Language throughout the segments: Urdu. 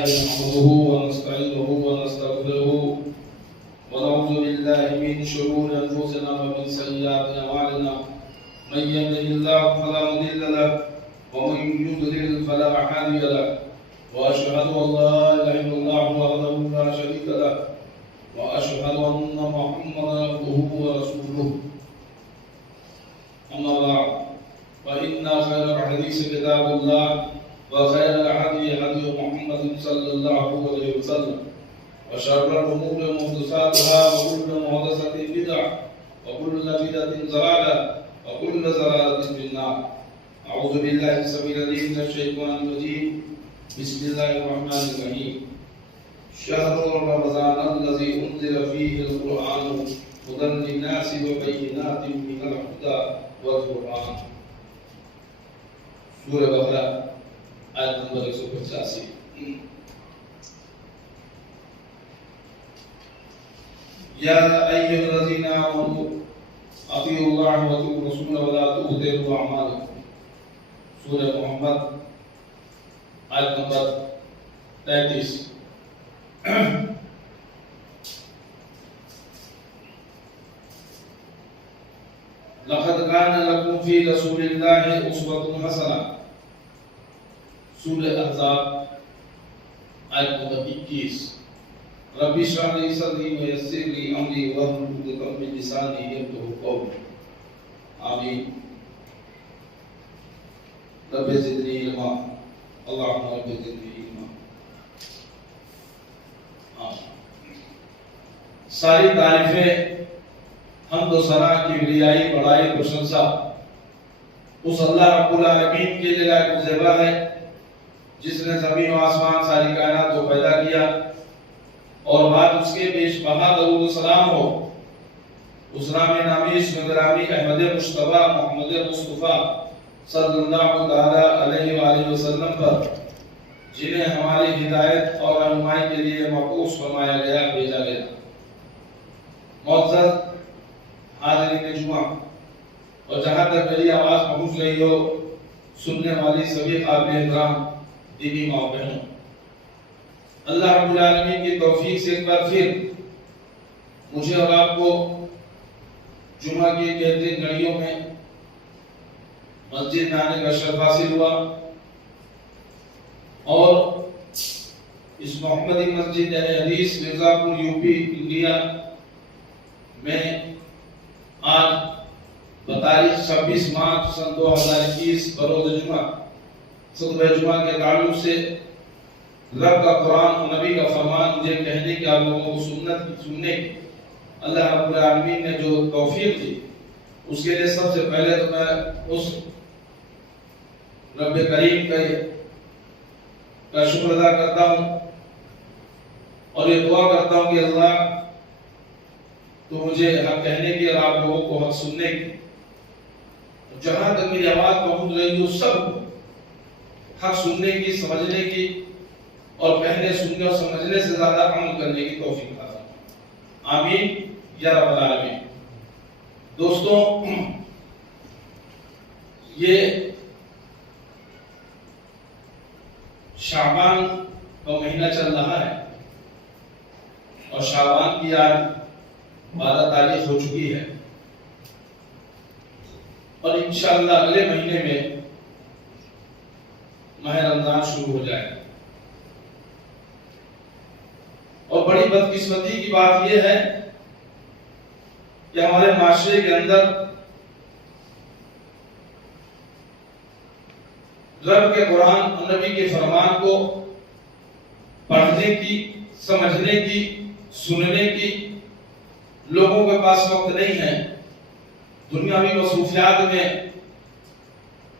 نحمده ونستعينه ونستغفره ونعوذ بالله من شرور أنفسنا ومن سيئات أعمالنا من يهده الله فلا مضل له ومن يضلل فلا هادي له وأشهد أن لا إله إلا الله وحده لا شريك له وأشهد أن محمدا عبده ورسوله أما بعد فإن خير الحديث كتاب الله وخير الهدي هدي محمد صلى الله عليه وسلم وشر الأمور محدثاتها وكل محدثة بدعة وكل بدعة ضلالة وكل ضلالة في النار. أعوذ بالله السميع العليم من الشيطان الرجيم. بسم الله الرحمن الرحيم. شهر رمضان الذي أنزل فيه القرآن هدى للناس وبينات من الهدى والفرقان. سورہ بقرہ آیت نمبر 185. یا ایھا الذین آمنوا اطیعوا اللہ واطیعوا الرسول ولا تبطلوا اعمالکم. سورہ محمد آیت نمبر 33. لقد كان لكم في رسول الله أسوة حسنة. سورہ احزاب آیت نمبر 21. رب اشرح لي صدري ويسر لي امري واحلل عقدة من لساني يفقهوا قولي. آمين. رب زدني علما. اللهم رب زدني علما. ساری تعریفیں حمد و ثنا کی بڑائی بڑائی پرشنسا اس اللہ رب العالمین کے لیے لائق و زیبا ہے جس نے زمین و آسمان ساری کائنات کو پیدا کیا، اور بعد اس کے بیش بہا درود و سلام ہو اس نام نامی اسم گرامی احمد مصطفیٰ محمد مصطفیٰ صلی اللہ علیہ وآلہ وسلم پر، جنہیں ہماری ہدایت اور رہنمائی کے لیے مبعوث فرمایا گیا، بھیجا گیا. معزز حاضرین جمعہ، اور جہاں تک میری آواز پہنچ رہی ہو سننے والی سبھی قابل احترام دینی ماں بہنوں، اللہ رب العالمین کی توفیق سے ایک بار پھر مجھے اور آپ کو جمعہ کی بہترین گھڑیوں میں مسجد میں آنے کا شرف حاصل ہوا، اور اس محمدی مسجد یعنی حدیث مرزا پور یوپی انڈیا میں آج بتاریخ 26 مارچ سن 2021 بروز جمعہ خطبہ جمعہ کے تعلق سے رب کا قرآن اور نبی کا فرمان مجھے کہنے کی، آپ لوگوں کو سننے کی اللہ رب العالمین نے جو توفیق دی، اس کے لیے سب سے پہلے تو میں اس رب کریم کا شکر ادا کرتا ہوں، اور یہ دعا کرتا ہوں کہ اللہ تو مجھے حق کہنے کی اور آپ لوگوں کو حق سننے کی، جہاں تک میری آواز پہنچ رہی ہو سب حق سننے کی، سمجھنے کی، اور کہنے سننے اور سمجھنے سے زیادہ عمل کرنے کی توفیق عطا فرمائے. آمین یا رب العالمین. دوستوں، یہ شعبان کا مہینہ چل رہا ہے، اور شعبان کی آج 12 تاریخ ہو چکی ہے، اور انشاءاللہ اگلے مہینے میں ماہ رمضان شروع ہو جائے گا. اور بڑی بدقسمتی کی بات یہ ہے کہ ہمارے معاشرے کے اندر رب کے قرآن اور نبی کے فرمان کو پڑھنے کی، سمجھنے کی، سننے کی لوگوں کے پاس وقت نہیں ہے. دنیاوی مصروفیات میں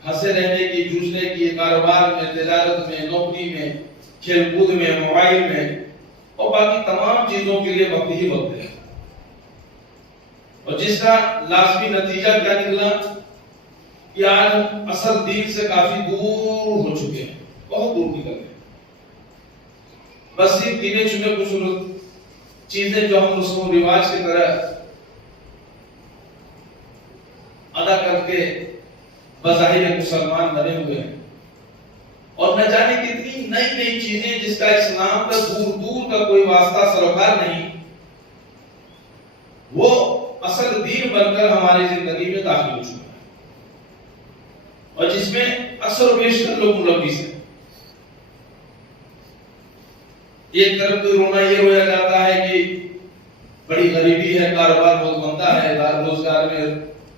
پھنسے رہنے کی، جوجھنے کی، کاروبار میں، تجارت میں، نوکری میں، کھیل کود میں، موبائل میں اور باقی تمام چیزوں کے لیے وقت ہی وقت ہے. اور جس کا لازمی نتیجہ کیا نکلا کہ آج اصل دین سے کافی دور ہو چکے ہیں، بہت دور نکل گئے. بس صرف گنے چنے کچھ چیزیں جو ہم رسم و رواج کی طرح ادا کر کے بظاہر مسلمان بنے ہوئے ہیں، اور نہ جانے کتنی نئی نئی چیزیں جس کا اسلام کا دور دور کا کوئی واسطہ سروکار نہیں، وہ اصل دین بن کر ہماری زندگی میں داخل ہو چکا ہے، اور جس میں اثر و بیشتر لوگ ملوث ہیں۔ ایک طرف تو رونا یہ رویا جاتا ہے کہ بڑی غریبی ہے، کاروبار بہت مندہ ہے، روزگار میں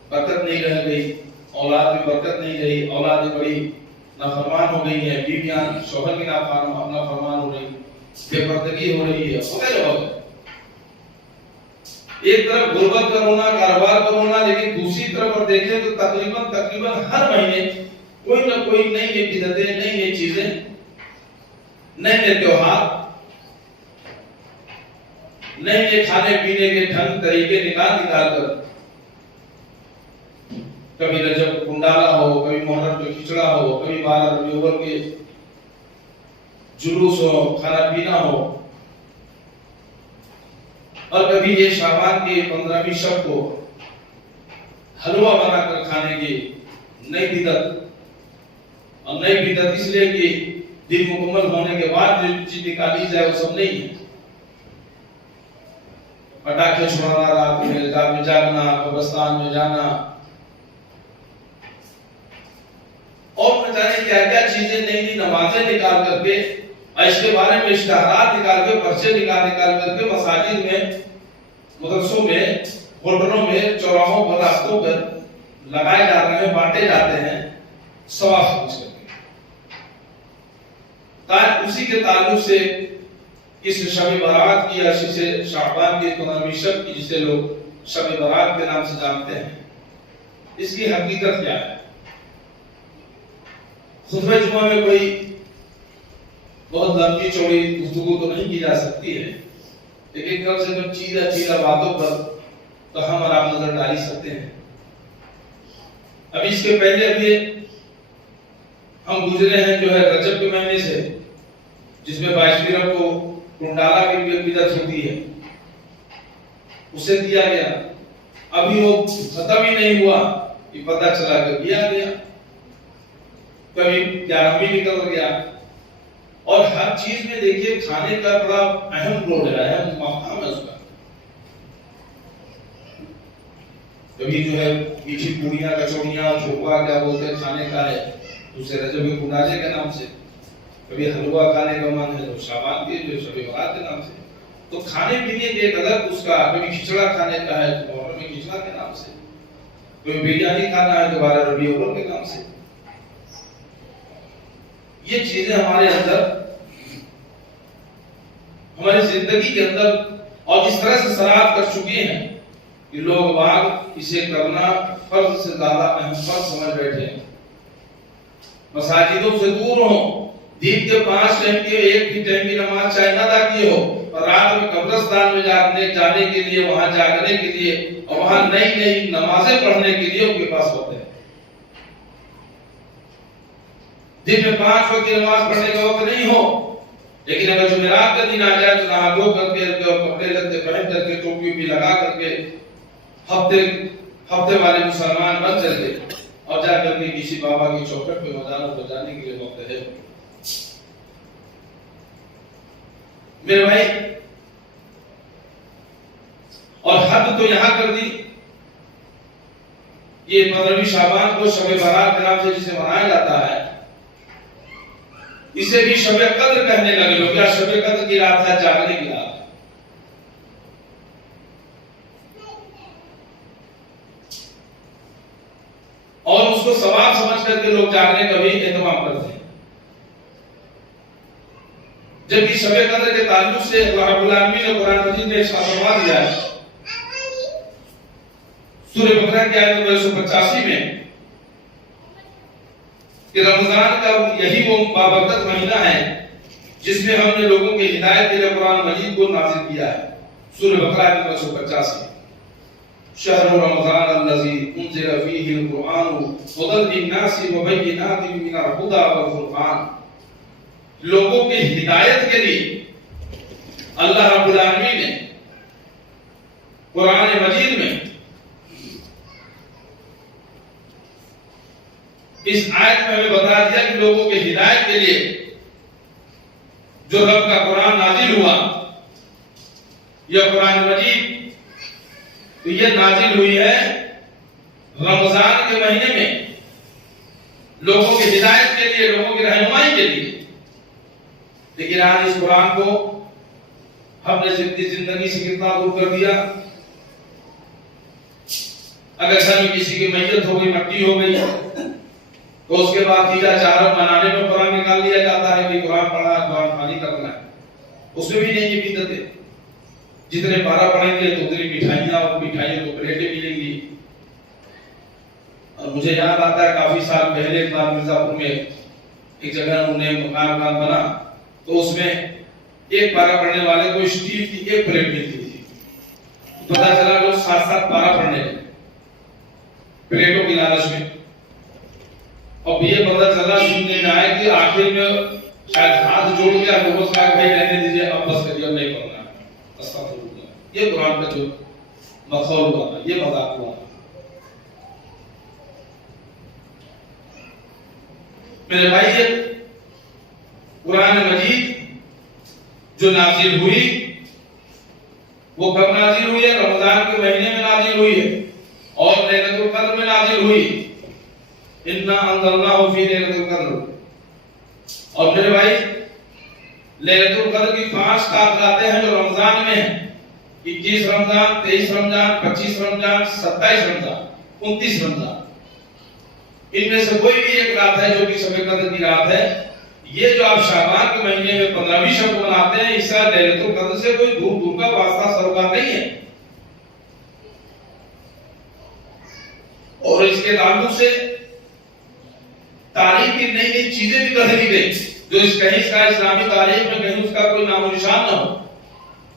برکت نہیں رہ گئی، اولاد میں برکت نہیں رہی، اولاد بڑی نافرمان ہو گئی ہے، بیویاں شوہر کی نافرمان ہو رہی، بے پردگی ہو رہی ہے، وغیرہ وغیرہ۔ ایک طرف غربت کا رونا، کاروبار کا رونا، لیکن دوسری طرف اور دیکھیں تو تقریباً ہر مہینے کوئی نہ کوئی نئی نئی بدعتیں، نئی نئی چیزیں، نئے نئے تیوہار، نئے نئے کھانے پینے کے ڈھنگ طریقے نکال کر، کبھی رجب کنڈالا ہو، کبھی محرم کے کھچڑا ہو، کبھی 12 ربیع الاول کے جلوس ہو، کھانا پینا ہو، اور کبھی یہ شعبان کی 15ویں شب کو حلوہ بنا کر کھانے کی نئی بدعت، اور نئی بدعت اس لیے کہ دن مکمل ہونے کے بعد جو چیز نکالی جائے وہ سب نہیں ہے۔ پٹاخے چھوڑنا، رات میں جاگنا، قبرستان میں جانا، اور نہ جانے کیا کیا چیزیں، نئی نئی نمازیں نکال کر کے، اور اس کے بارے میں اشتہارات نکال کے، پرچے نکال کر کے مساجد میں، مدرسوں میں، ہوٹلوں میں، چوراہوں پر، راستوں پر لگائے جا رہے ہیں، بانٹے جاتے ہیں، ثواب سمجھ کر کے۔ تاکہ اسی کے تعلق سے اس شب برات کی، یا شعبان کی 15ویں شب کی، جسے لوگ شب برات کے نام سے جانتے ہیں، اس کی حقیقت کیا ہے؟ خطبہ جمعہ میں کوئی بہت لمبی چوڑی گفتگو تو نہیں کی جا سکتی ہے، لیکن کم سے کم چیدہ باتوں پر تو ہم اور آپ نظر ڈال سکتے ہیں۔ اب اس کے پہلے ابھی ہم گزرے ہیں جو ہے رجب کے مہینے سے، جس میں 22 رجب کو کنڈالا کی بدعت ہوتی ہے، اسے دیا گیا، ابھی وہ ختم ہی نہیں ہوا کہ پتہ چلا کہ دیا گیا، کبھی 11ویں نکل گیا، اور ہر چیز میں دیکھیے کھانے کا بڑا اہم رول ہے، اہم مقام ہے اس کا۔ کبھی جو ہے میٹھی پوڑیاں، کچوڑیاں، چھوپا کیا بولتے ہیں کھانے کا ہے، دوسرے رجب کے کنڈالے کے نام سے، کبھی حلوہ کھانے کا من ہے تو شعبان کے جو شب برات کے نام سے، تو کھانے پینے کے ایک الگ اس کا، کبھی کھچڑا کھانے کا ہے تو محرم میں کھچڑا کے نام سے، کوئی بریانی کھانا ہے تو 12 ربیع الاول کے نام سے۔ یہ چیزیں ہمارے اندر، ہماری زندگی کے اندر، اور اس طرح سے سراب کر چکے ہیں کہ لوگ باغ اسے کرنا فرض سے زیادہ اہم فرض سمجھ بیٹھے ہیں۔ مساجدوں سے دور ہوں، دن کے 5 ٹائم کے ایک بھی ٹائم کی نماز چاہے نہ ادا کی ہو، اور رات میں قبرستان میں جانے کے لیے، وہاں جاگنے کے لیے، اور وہاں نئی نئی نمازیں پڑھنے کے لیے ان کے پاس وقت ہے۔ دن میں 5 وقت کی نماز پڑھنے کا وقت نہیں ہو، لیکن اگر جمعرات کا دن آ جائے تو نہا دھو کر کے، اور کپڑے لتے پہن کر کے، ٹوپی بھی لگا کر کے، ہفتے والے مسلمان بن کر کے، اور جا کر کے کسی بابا کی چوکھٹ پہ مدارت بجانے کے لیے وقت ہے۔ میرے بھائی، اور حد تو یہاں کر دی، یہ 15ویں شعبان کو شب برات کے نام سے جسے منایا جاتا ہے، اسے بھی شب قدر کہنے لگے لوگ، یا شب قدر کی رات ہے، جاگنے کی رات ہے۔ اور اس کو ثواب سمجھ کر کے لوگ جاگنے کا بھی اہتمام کرتے ہیں، جبکہ شب قدر کے تعلق سے اللہ رب العالمین نے قرآن مجید میں ارشاد فرما دیا ہے سورہ بقرہ کی آیت نمبر 185 میں کہ رمضان کا یہی وہ بابرکت مہینہ ہے جس میں ہم نے لوگوں کی ہدایت کے لیے قرآن مجید کو نازل کیا ہے۔ سورہ بقرہ آیت نمبر 185، شہر رمضان الذی انزل فیہ القرآن ھدی للناس وبینات من الہدی والفرقان، لوگوں کی ہدایت کے لیے اللہ رب العالمین نے قرآن مجید میں اس آیت میں ہمیں بتا دیا کہ لوگوں کے ہدایت کے لیے جو رب کا قرآن نازل ہوا، یہ قرآن مجید، تو یہ نازل ہوئی ہے رمضان کے مہینے میں لوگوں کی ہدایت کے لیے، لوگوں کی رہنمائی کے لیے۔ لیکن آج اس قرآن کو ہم نے زندگی سے کتنا دور کر دیا۔ اگر گھر میں کسی کی میت ہو گئی، مٹی ہو گئی، تو اس کے بعد تیجا چارم منانے میں قرآن نکال لیا جاتا ہے کہ قرآن پڑھنا ہے، قرآن خالی کرنا ہے۔ اس میں بھی نہیں یہ بدعت ہے، جتنے پارا پڑھیں گے تو اتنی مٹھائیاں اور مٹھائیوں کو پلیٹیں ملیں گی۔ اور مجھے یاد آتا ہے کافی سال پہلے مرزا پور میں ایک جگہ انہوں نے مکان بنا، تو اس میں ایک پارا پڑھنے والے کو اسٹیل کی ایک پلیٹ ملتی تھی۔ پتا چلا لوگ 7 پارا پڑھنے لگے پلیٹوں کی لالچ میں۔ اور یہ پتا چلا سننے میں آئے کہ آخر میں شاید ہاتھ جوڑ گیا، لوگوں سے کہا بھائی رہنے دیجیے، اب بس کریے، اب نہیں پڑھنا ہے، استغفر۔ یہ قرآن کا جو مخول ہوا، یہ مذاق ہوا۔ میرے بھائی، یہ قرآن مجید جو نازل ہوئی وہ کب نازل ہوئی ہے؟ رمضان کے مہینے میں نازل ہوئی ہے اور لیلۃ القدر میں نازل ہوئی۔ انا انزلناہ فی لیلۃ القدر۔ اور میرے بھائی، لیلۃ القدر کی 5 تعدادیں ہیں جو رمضان میں ہیں: 21 رمضان، 23 رمضان، 25 رمضان، 27 رمضان، 29 رمضان۔ ان میں سے کوئی بھی ایک رات ہے جو کہ شب قدر کی رات ہے۔ یہ جو آپ شعبان کے مہینے میں 15ویں شب مناتے ہیں، اس کا لیلۃ القدر سے کوئی دور دور کا واسطہ سروکار نہیں ہے۔ اور اس کے تعلق سے تاریخ کی نئی نئی چیزیں بھی گڑھ لی گئی، جو کہیں اس کا اسلامی تاریخ میں کہیں اس کا کوئی نام و نشان نہ ہو،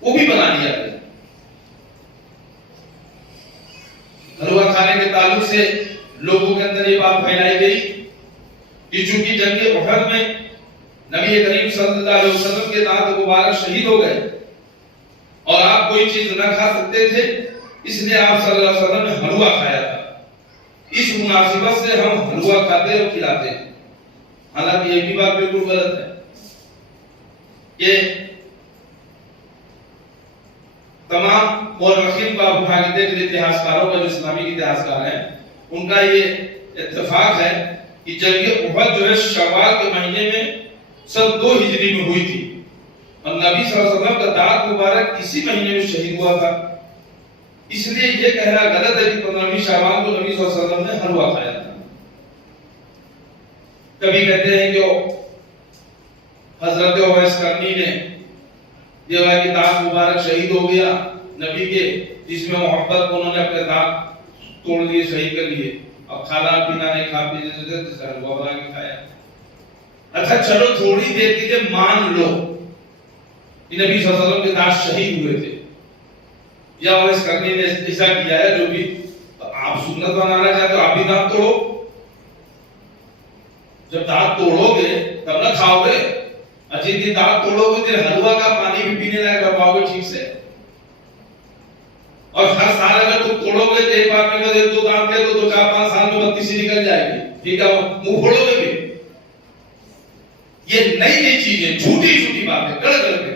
وہ بھی بنا لیا گیا۔ حلوہ کھانے کے تعلق سے لوگوں کے اندر یہ بات پھیلائی گئی کہ چونکہ جنگ احد میں نبی کریم صلی اللہ علیہ وسلم کے دانت مبارک شہید ہو گئے اور آپ کوئی چیز نہ کھا سکتے تھے، اس لیے آپ صلی اللہ علیہ وسلم نے حلوہ کھایا تھا۔ اس مناسبت سے ہم حلوہ کھاتے اور کھلاتے ہیں۔ حالانکہ یہ بھی بات بالکل غلط ہے۔ یہ تمام مورخین کا اٹھا کے دیکھ لیتے اتہاسکاروں کا، جو اسلامی اتہاسکار ہیں، ان کا یہ اتفاق ہے کہ جنگ احد جو ہے شوال کے مہینے میں 2 ہجری میں ہوئی تھی اور نبی صلی اللہ علیہ وسلم کا دانت مبارک اسی مہینے میں شہید ہوا تھا۔ اس لیے یہ کہنا غلط ہے کہ 15ویں شعبان کو نبی صلی اللہ علیہ وسلم نے حلوہ کھایا تھا۔ کبھی کہتے ہیں کہ حضرت اویس کرنی نے یہ ہوا کہ دانت مبارک شہید ہو گیا نبی کے، جس میں محبت کو انہوں نے اپنے دانت توڑ لیے، شہید کر لیے، اب کھانا پینا نہیں، کھا پی لیتے، حلوہ بنا کے کھایا۔ اچھا چلو تھوڑی دیر کے لیے مان لو کہ نبی صلی اللہ علیہ وسلم کے دانت شہید ہوئے تھے یا اویس کرنی نے ایسا کیا ہے، جو بھی آپ سنت بنانا چاہتے ہو آپ بھی دانت توڑو۔ جب دانت توڑو گے تب نہ کھاؤ گے، اجی دانت توڑو گے پھر حلوہ کا پانی بھی پینے لائق کر پاؤ گے ٹھیک سے۔ اور ہر سال اگر تم توڑو گے تو ایک بار میں 2 دانت دے تو 4-5 سال میں 32 نکل جائے گی، ٹھیک ہے، منہ پھوڑو گے بھی۔ یہ نئی نئی چیزیں، جھوٹی جھوٹی باتیں کر کے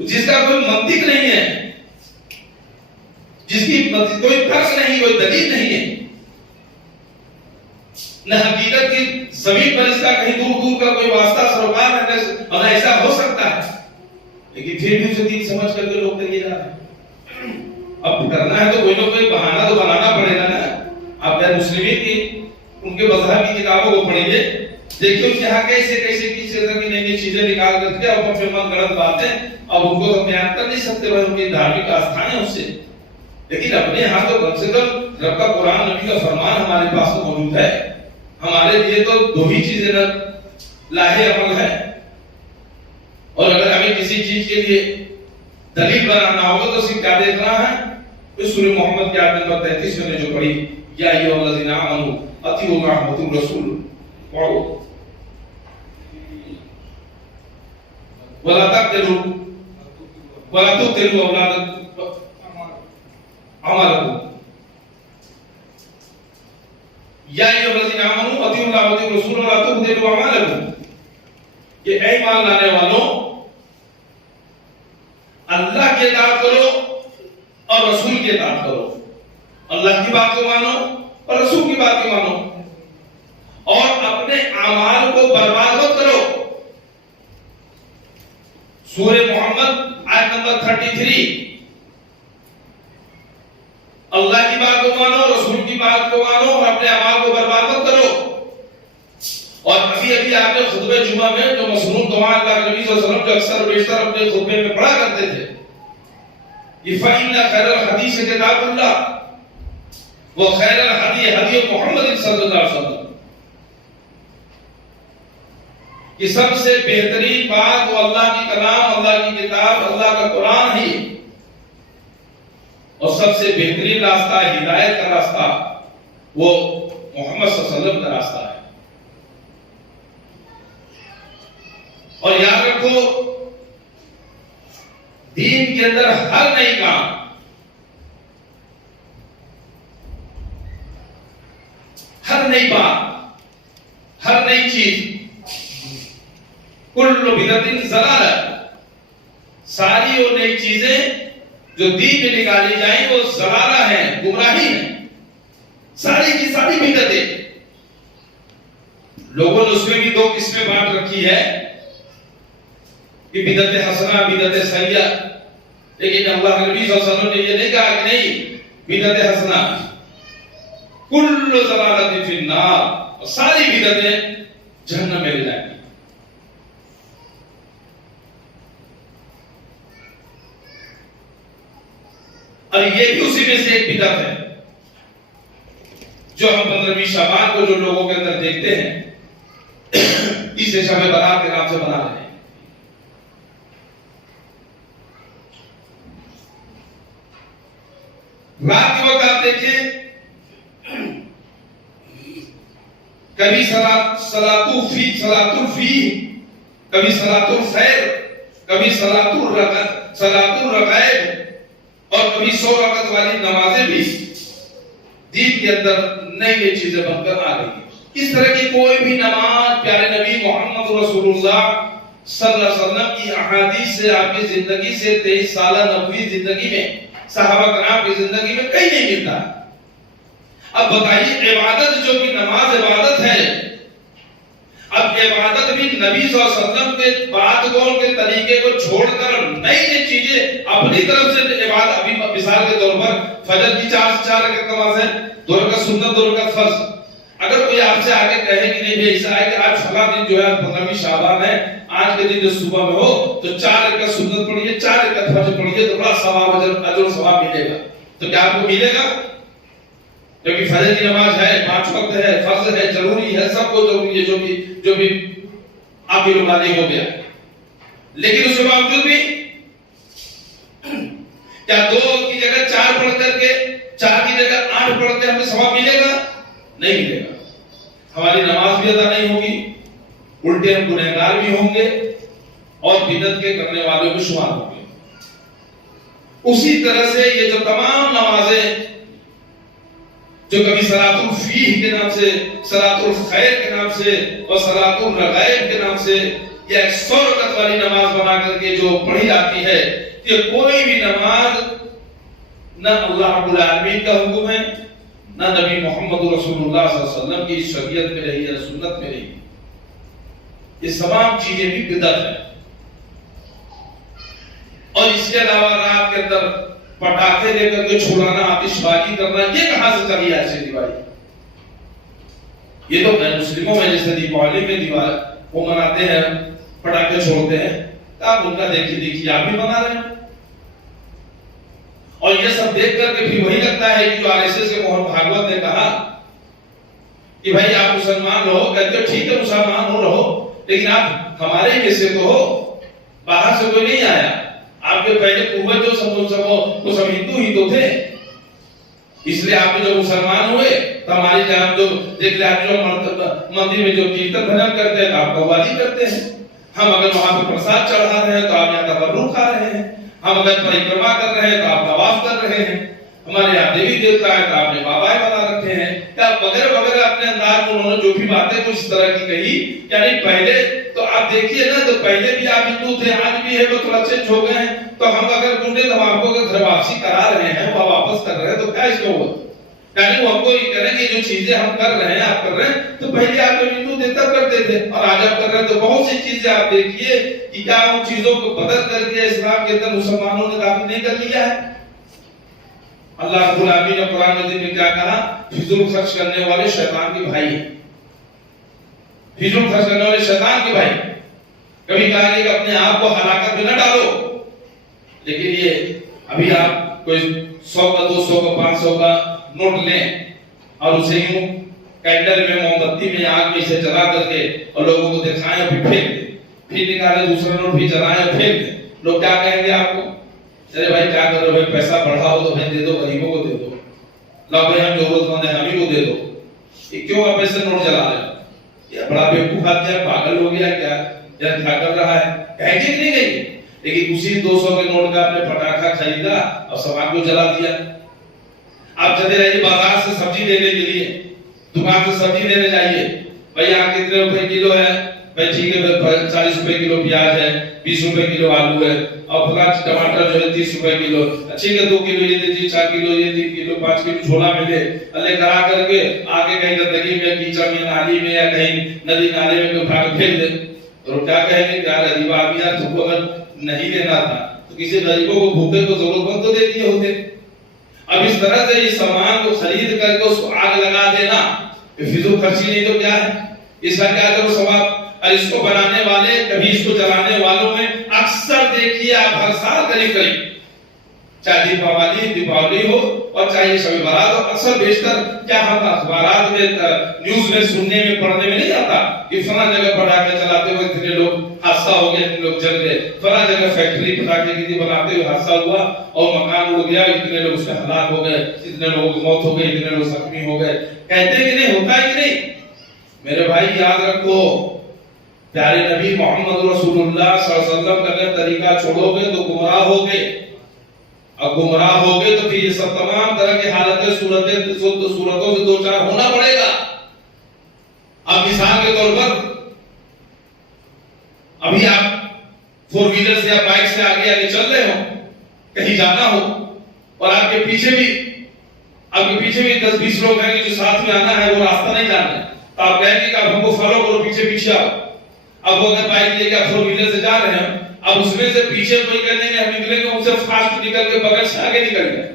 جس کا کوئی منطق نہیں ہے، جس کی کوئی ترس نہیں، کوئی دلیل نہیں ہے، نہ حقیقت کی زمین پر اس کا کہیں دور دور کا کوئی واسطہ سروکار ہے، اور ایسا ہو سکتا ہے، لیکن پھر بھی اسے دین سمجھ کر کے لوگ کریے جا رہے ہیں۔ اب کرنا ہے تو کوئی نہ کوئی بہانہ تو بنانا پڑے گا نا۔ آپ غیر مسلمین کی ان کے مذہب کی کتابوں کو پڑھیں گے، دیکھیں کہ یہاں کیسے کیسے کسی طرح کی نئی نئی چیزیں نکال کر کے اب اپنے من گڑت باتیں اب ان کو بیان کر نہیں سکتے، وہ ان کی دھارمک آستھان ہے اس سے، لیکن اپنے یہاں تو کم سے کم رب کا قرآن، نبی کا فرمان ہمارے پاس تو موجود ہے۔ ہمارے لیے تو 2 ہی چیزیں لاہے عمل ہے، اور اگر ہمیں کسی چیز کے لیے دلیل بنانا ہوگا تو صرف کیا دیکھنا ہے؟ اس سورہ محمد کی آیت نمبر 33 میں نے جو پڑھی، یا ایھا الذین آمنوا اطیعوا اللہ والرسول پڑھو، ولا تقتلوا اولادکم اعمالکم۔ یا ایھا الذین آمنوا اطیعوا اللہ واطیعوا الرسول ولا تبطلوا اعمالکم، کہ اے ایمان لانے والوں اللہ کی اطاعت کرو اور رسول کی اطاعت کرو، اللہ کی بات کو مانو اور رسول کی بات کو مانو، اور اپنے اعمال کو برباد مت کرو۔ سورہ محمد آیت نمبر 33، اللہ کی بات کو مانو، رسول کی بات کو مانو اور اپنے اعمال کو برباد مت کرو۔ اور ابھی آپ نے خطبہ جمعہ میں جو مسنون دعا اللہ کے نبی صلی اللہ علیہ وسلم جو اکثر بیشتر اپنے خطبے میں پڑھا کرتے تھے، فَإِنَّ خَيْرَ الْحَدِيثِ كِتَابُ اللَّهِ وَخَيْرَ الْهَدْيِ هَدْيُ مُحَمَّدٍ صلی اللہ علیہ وسلم، کہ سب سے بہترین بات وہ اللہ کی کلام، اللہ کی کتاب، اللہ کا قرآن ہی، اور سب سے بہترین راستہ ہدایت کا راستہ وہ محمد صلی اللہ علیہ وسلم کا راستہ ہے۔ اور یاد رکھو دین کے اندر ہر نئی کام، ہر نئی بات، ہر نئی چیز، کل بدعت ضلالہ، ساری وہ نئی چیزیں جو دین میں نکالی جائیں وہ ضلالہ ہیں، گمراہی ہیں، ساری کی ساری بدعتیں۔ لوگوں نے اس میں بھی دو قسمیں بانٹ رکھی ہے کہ بدعت حسنہ، بدعت سیئہ، لیکن اللہ کے نبی صلی اللہ علیہ وسلم نے یہ نہیں کہا کہ نہیں، بدعت حسنہ کل ضلالۃ فی النار، ساری بدعتیں جہنم میں لے جائیں گی۔ اور یہ بھی اسی میں سے ایک بدعت ہے جو ہم 15ویں شعبان کو جو لوگوں کے اندر دیکھتے ہیں، اسے شب برات کے نام سے بنا رہے ہیں۔ رات کے وقت آپ دیکھیں کبھی صلاۃ الفی، کبھی صلاۃ الخیر، کبھی صلاۃ الرغائب، اور کبھی 100 رکعت والی نمازیں بھی دین کے اندر نئی نئی چیزیں بن کر آ رہی ہیں۔ اس طرح کی کوئی بھی نماز پیارے نبی محمد رسول اللہ صلی اللہ علیہ وسلم کی احادیث سے، آپ کی زندگی سے، 23 سالہ نبوی زندگی میں، صحابہ کرام کی زندگی میں کہیں نہیں ملتا۔ اب بتائیے عبادت جو کہ نماز عبادت ہے، اب عبادت بھی نبی صلی اللہ علیہ وسلم کے بات کے طریقے کو چھوڑ کر نئی نئی چیزیں اپنی طرف سے عبادت، ابھی مثال کے طور پر فجر کی 4 رکعت نماز ہے، 2 رکعت سنت، 2 رکعت فرض۔ اگر کوئی آپ سے آگے کہے کہ نہیں بھائی ایسا ہے کہ آج فلاں دن جو ہے 15ویں شعبان ہے، آج کے دن جو صبح میں ہو تو 4 رکعت سنت پڑھیے، 4 رکعت فرض پڑھیے تو بڑا ثواب، اجر و ثواب ملے گا، تو کیا آپ کو ملے گا؟ کیونکہ فجر کی نماز ہے، 5 وقت ہے، فرض ہے، ضروری ہے، سب کو ضروری ہے، جو بھی آپ کی روحانی ہو گیا۔ لیکن اس کے باوجود بھی کیا 2 کی جگہ 4 پڑھ کر کے، 4 کی جگہ 8 پڑھ کے ہمیں ثواب ملے گا؟ نہیں ملے گا۔ ہماری نماز بھی ادا نہیں ہوگی، الٹے ہم گنہگار بھی ہوں گے اور بدعت کے کرنے والوں میں شمار ہوں گے۔ اسی طرح سے یہ جو تمام نمازیں جو کبھی صلاۃ الفیہ کے نام سے، صلاۃ الخیر کے نام سے اور صلاۃ الرغائب کے نام سے یا 100 رکعت والی نماز بنا کر کے جو پڑھی جاتی ہے، کہ کوئی بھی نماز نہ اللہ رب العالمین کا حکم ہے، نہ نبی محمد رسول اللہ صلی اللہ علیہ وسلم کی شریعت میں رہی ہے، سنت میں رہی ہے۔ یہ تمام چیزیں بھی بدعت ہیں۔ اور اس کے علاوہ رات کے اندر پٹاخے لے کر کے چھوڑانا، آتش بازی کرنا، یہ کہاں سے چلی ایسی دیوالی؟ یہ تو مسلموں میں جیسے دیوالی میں دیوالی وہ مناتے ہیں، پٹاخے چھوڑتے ہیں، آپ ان کا دیکھیے آپ بھی منا رہے ہیں۔ اور یہ سب دیکھ کر کے پھر وہی لگتا ہے کہ جو RSS کے موہن بھاگوت نے کہا کہ بھائی آپ مسلمان رہو، کہتے ہو ٹھیک ہے مسلمان ہو رہو، لیکن آپ ہمارے میں سے تو ہو، باہر سے کوئی نہیں آیا، آپ کے پہلے پوروج جو سب ہندو ہی تو تھے، اس لیے آپ جو مسلمان ہوئے تو ہماری جانب جو دیکھ لیں، آپ جو مندر میں جو کیرتن بھجن کرتے ہیں تو آپ قوالی کرتے ہیں، ہم اگر وہاں پہ پرساد چڑھا رہے ہیں تو آپ یہاں تبرک کھا رہے ہیں، ہم اگر پریکرما کر رہے ہیں تو آپ طواف کر رہے ہیں، ہمارے یہاں دیوی دیوتا ہے تو آپ نے بابا بنا رکھے ہیں، کیا وغیرہ وغیرہ اپنے انداز میں انہوں نے جو بھی باتیں کچھ اس طرح کی کہی. یعنی پہلے تو آپ دیکھیے نا، تو پہلے بھی آپ ہندو تھے، آج بھی ہے، وہ تھوڑا چینج ہو گئے ہیں. تو ہم اگر ڈھونڈے تو آپ کو گھر واپسی کرا رہے ہیں، وہ واپس کر رہے ہیں، تو کیا اس میں ہوا؟ یعنی وہ ہم کو یہ کریں گے جو چیزیں ہم کر رہے ہیں آپ کر رہے ہیں، تو پہلے آپ ہندو دیوتا کرتے تھے اور آج آپ کر رہے ہیں. تو بہت سی چیزیں آپ دیکھیے کہ کیا ان چیزوں کو بدل کر کے اسلام کے اندر مسلمانوں نے داخل نہیں کر لیا ہے. اللہ رب العالمین نے قرآن مجید میں کیا کہا؟ فضول خرچ کرنے والے شیطان کے بھائی ہیں. فضول خرچ کرنے والے شیطان کے بھائی. کبھی کہا کہ اپنے آپ کو ہلاکت میں نہ ڈالو، لیکن یہ ابھی آپ کوئی 100 کا 200 کا 500 کا نوٹ لیں اور اسے یوں کینڈل میں موم بتی میں آگ میں اسے جلا کر کے اور لوگوں کو دکھائیں اور پھر پھینک دیں، پھر نکالے دوسرا نوٹ بھی جلائیں اور پھینک دیں. لوگ کیا کہیں گے آپ کو؟ چلے بھائی کیا کرو بھائی، پیسہ بڑھا ہو تو بھائی دے دو، غریبوں کو دے دو، لا بھائی ہم ضرورت مند ہیں ہم ہی کو دے دو. یہ کیوں آپ ایسے نوٹ جلا رہے ہیں؟ یہ بڑا بیوقوف آدمی ہے، پاگل ہو گیا کیا، یا کیا کر رہا ہے؟ کہیں گے نہیں گئی. لیکن اسی 200 کے نوٹ کا آپ نے پٹاخہ خریدا اور سامان کو جلا دیا. آپ چلے رہیے بازار سے سبزی لینے کے لیے، دکان سے سبزی لینے جائیے، بھائی یہاں کتنے روپے کلو ہے؟ بھائی ٹھیک ہے 40 روپے کلو پیاز ہے، 20 روپے کلو آلو ہے، اور فلاں ٹماٹر جو ہے 30 روپے کلو. ٹھیک ہے 2 کلو یہ دیجیے، 4 کلو یہ، 3 کلو 5 کلو چھولا ملے، اللہ کرا کر کے آگے کہیں گندگی میں کیچڑ میں نالی میں یا کہیں ندی نالے میں اٹھا کے پھینک دے. تو کیا کہیں گے؟ کیا غریب آدمی یار، تم کو اگر نہیں لینا تھا تو کسی غریبوں کو بھوکے کو ضرورت مند تو دے دیے ہوتے. اب اس طرح سے یہ سامان کو خرید کر کے اس کو آگ لگا دینا فضول خرچی نہیں تو کیا ہے؟ اس کا کیا کرو ثواب؟ اور اس کو بنانے والے کبھی اس کو جلانے والوں میں اکثر دیکھیے آپ ہر سال قریب چاہے دیپاولی ہو اور چاہے شب برات ہو، اکثر بیشتر کیا ہم اخبارات میں نیوز میں سننے میں پڑھنے میں نہیں آتا کہ فلاں جگہ پٹاخے چلاتے ہوئے اتنے لوگ حادثہ ہو گیا، اتنے لوگ جل گئے، فلاں جگہ فیکٹری پٹاخے کی بناتے ہوئے حادثہ ہوا اور مکان اڑ گیا، اتنے لوگ اس میں ہلاک ہو گئے، اتنے لوگوں کی موت ہو گئی، اتنے لوگ زخمی ہو گئے. کہتے کہ نہیں ہوتا ہے کہ نہیں؟ میرے بھائی یاد رکھو، پیارے نبی محمد رسول اللہ صلی اللہ علیہ وسلم کا اگر طریقہ چھوڑو گے تو گمراہ ہوگے، اور گمراہ ہوگے تو پھر یہ سب تمام طرح کی حالتیں صورتوں سے دو چار ہونا پڑے گا. اب مثال کے طور پر ابھی آپ 4 ویلر سے یا بائک سے آگے آگے چل رہے ہو، کہیں جانا ہو اور آپ کے پیچھے بھی 10-20 لوگ ہیں جو ساتھ میں آنا ہے، وہ راستہ نہیں جانا ہے، تو آپ کہیں گے کہ اب ہم کو فالو کرو، پیچھے آؤ. اب وہ اگر بائک لے کے 4 ویلر سے جا رہے ہیں، اب اس میں سے پیچھے کوئی کرنے میں ہم نکلیں گے، ان سے فاسٹ نکل کے بغل سے آگے نکل گئے،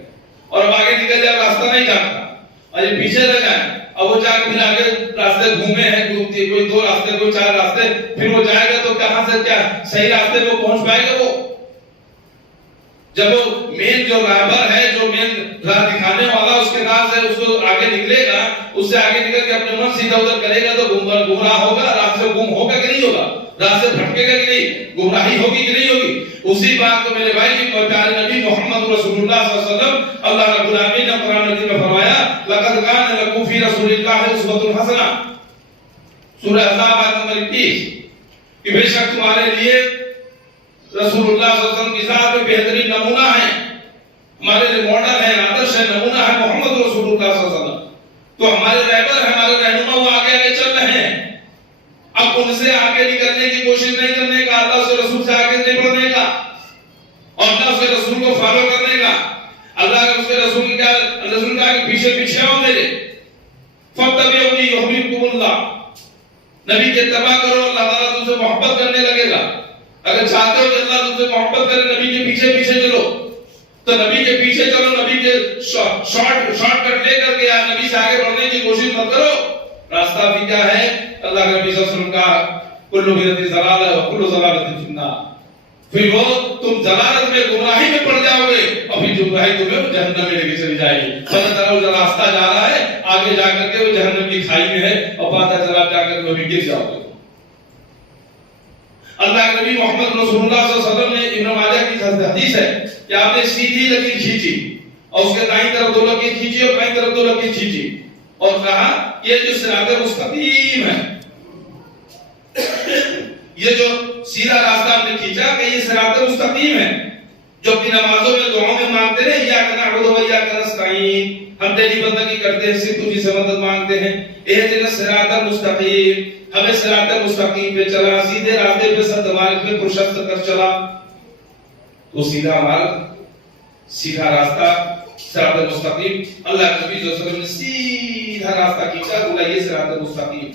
اور اب آگے نکل جائے راستہ نہیں جانتا اور یہ پیچھے رہ جائیں، اب وہ جا کے پھر آگے راستے گھومے ہیں، کوئی 2 راستے کوئی 4 راستے، پھر وہ جائے گا تو کہاں سے کیا صحیح راستے پہ پہنچ پائے گا؟ وہ جب وہ مین جو راہبر ہے، جو مین راہ دکھانے والا اس کے راہ سے اس کو آگے نکلے گا، اس سے آگے نکل کے اپنے من سیدھا ادھر کرے گا تو گمراہ ہوگا، راہ سے گم ہوگا کہ نہیں ہوگا؟ راہ سے بھٹکے گا کہ نہیں؟ گمراہی ہوگی کہ نہیں ہوگی؟ اسی بات کو میرے بھائی کی پیارے نبی محمد رسول اللہ صلی اللہ علیہ وسلم اللہ رب العالمین نے قرآن مجید میں فرمایا لقد کان لکم فی رسول اللہ اسوۃ حسنہ، سورہ احزاب آیت نمبر 21، کہ بے شک تمہارے لیے رسول اللہ صلی اللہ علیہ وسلم کی ذات میں بہترین نمونہ ہے، ہمارے لیے ماڈل ہے، آدرش ہے، نمونہ ہے محمد رسول اللہ صلی اللہ علیہ وسلم. تو ہمارے رہبر ہیں، ہمارے رہنما، وہ آگے آگے چل رہے ہیں. اب ان سے آگے نکلنے کی کوشش نہیں کرنے کا، اللہ سے رسول سے آگے نہیں بڑھنے کا اور اللہ سے رسول کو فالو کرنے کا. اللہ کے اس کے رسول کی کیا رسول کا پیچھے آؤ میرے، فاتبعونی یحببکم اللہ، نبی کی اتباع کرو، اللہ تعالیٰ تم سے محبت کرنے لگے گا. اگر چاہتے ہو کہ اللہ تم سے محبت کرے، نبی کے پیچھے چلو، تو نبی کے پیچھے چلو، نبی کے شارٹ کٹ لے کر کے یا نبی سے آگے بڑھنے کی کوشش مت کرو. راستہ بھی کیا ہے؟ اللہ کے نبی صلی اللہ علیہ وسلم کا کل بدعۃ ضلالہ وکل ضلالۃ فی النار. پھر وہ تم ضلالت میں گمراہی میں پڑ جاؤ گے اور پھر گمراہی تمہیں جہنم میں لے کے چلی جائے گی. پتہ چلا وہ راستہ جا رہا ہے، آگے جا کر کے وہ جہنم کی کھائی میں ہے اور پتہ چلا جا کر کے گر جاؤ گے. اللہ کے نبی محمد رسول اللہ صلی اللہ علیہ وسلم نے ابن ماجہ کی حدیث ہے کہ آپ نے سیدھی لکیر کھینچی اور اس کے دائیں طرف 2 لکیر کھینچی اور بائیں طرف 2 لکیر کھینچی اور کہا یہ جو صراط مستقیم ہے، یہ جو سیدھا راستہ ہم نے کھینچا کہ یہ صراط مستقیم ہے. جو اپنی نمازوں میں دعاؤں میں مانگتے ہیں ایاک نعبد و ایاک نستعین، ہم تیری بندگی کرتے ہیں صرف تجھی سے مدد مانگتے ہیں، اہدنا الصراط المستقیم، ہمیں صراط مستقیم پہ چلا، سیدھے راستے پہ سد مارگ پہ پرشت کر چلا، تو سیدھا مارگ سیدھا راستہ صراط المستقیم، اللہ کے نبی صلی اللہ علیہ وسلم نے سیدھا راستہ کھینچا، بولا یہ صراط المستقیم،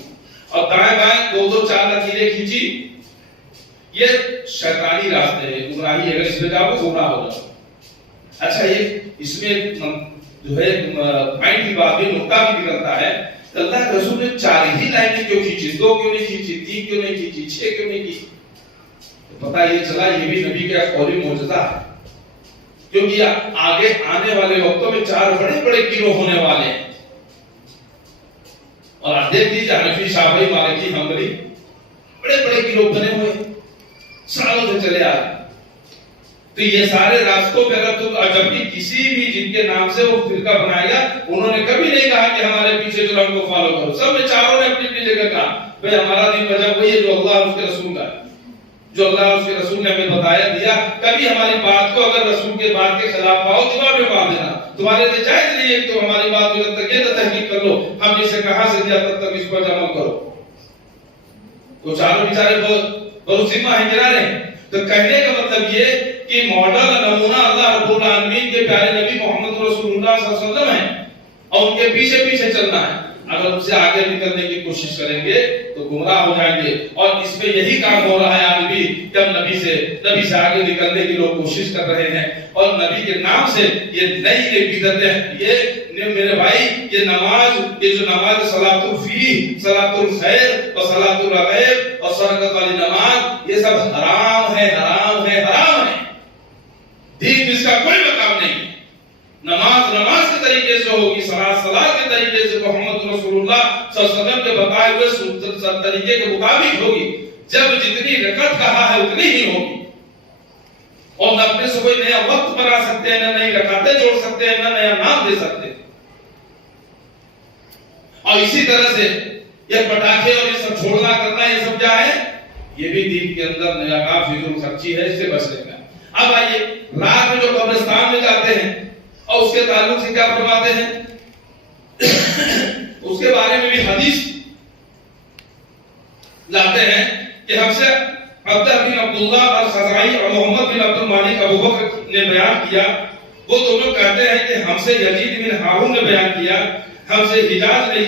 اور دائیں بائیں دو دو چار لکیریں کھینچی، یہ شیطانی راستے ہیں، گمراہی اگر اس پہ جاؤ گمراہ ہو جاؤ۔ اچھا یہ اس میں جو ہے پوائنٹ کی بات بھی نقطہ بھی نکلتا ہے کہ اللہ کے رسول نے چار ہی لائنیں کیوں کھینچی، دو کیوں نہیں کھینچی، تین کیوں نہیں کھینچی، چھ کیوں نہیں کی؟ پتہ یہ چلا یہ بھی نبی کا قولی معجزہ ہے، کیونکہ آگے آنے والے وقتوں میں چار بڑے بڑے گروہ ہونے والے ہیں، اور آپ دیکھ لیجیے حنفی، شافعی، مالکی، حنبلی بڑے بڑے گروہ بنے ہوئے سالوں سے چلے آ رہے، تو یہ سارے راستوں پہ اگر تم جبکہ کسی بھی جن کے نام سے وہ فرقہ بنایا گیا انہوں نے کبھی نہیں کہا کہ ہمارے پیچھے جو ہم کو فالو کرو، سب نے چاروں نے اپنی اپنی جگہ کہا بھئی ہمارا دین وجہ وہی ہے جو اللہ اور اس کے رسول کا ہے، جو اللہ اور اس کے رسول نے ہمیں بتایا دیا، کبھی ہماری بات کو اگر رسول کے بات کے خلاف پاؤ دیوار میں مار دینا، تمہارے لیے جائز نہیں ہے کہ تم ہماری بات کو جب تک یہ تحقیق کر لو ہم جسے کہاں سے دیا تب تک اس پر عمل کرو۔ وہ چاروں بیچارے بہت ذمہ ہے گرا رہے ہیں، تو کہنے کا مطلب یہ کہ ماڈل نمونہ اللہ رب العالمین کے پیارے نبی محمد رسول اللہ صلی اللہ علیہ وسلم ہے، اور ان کے پیچھے پیچھے چلنا ہے، اگر ان سے آگے نکلنے کی کوشش کریں گے تو گمراہ ہو جائیں گے، اور اس میں یہی کام ہو رہا ہے آج بھی کہ ہم نبی سے آگے نکلنے کی لوگ کوشش کر رہے ہیں، اور نبی کے نام سے یہ نئی بدعتیں، یہ میرے بھائی یہ نماز، یہ جو نماز صلاۃ الفی، صلاۃ الخیر اور صلاۃ الرغیب اور سرکت والی نماز، یہ سب حرام ہے، حرام ہے، حرام ہے، دین میں اس کا کوئی مقام نہیں ہے۔ نماز نماز کے طریقے سے ہوگی، صلاۃ صلاۃ کے طریقے سے، محمد رسول اللہ صلی اللہ علیہ وسلم کے بتائے ہوئے طریقے کے مطابق ہوگی، جب جتنی رکعت کہا ہے اتنی ہی ہوگی، اور نہ اپنے سے کوئی نیا وقت بنا سکتے ہیں، نہ نئی رکعتیں جوڑ سکتے ہیں، نہ نیا نام دے سکتے ہیں۔ اور اسی طرح سے یہ پٹاخے اور یہ سب چھوڑنا کرنا، یہ سب کیا ہے؟ یہ بھی دین کے اندر نیا کا فضول خرچی ہے، اس سے بچنے کا۔ اب آئیے رات میں جو قبرستان میں جاتے ہیں اور اس کے تعلق سے کیا فرماتے ہیں، اس کے بارے میں بھی حدیث لاتے ہیں کہ ہم سے عبدہ بن عبداللہ الخزاعی اور محمد بن عبد المالک ابو بکر نے بیان کیا، وہ دونوں کہتے ہیں کہ ہم سے یزید بن ہارون نے بیان کیا، ہم سے حجاز نے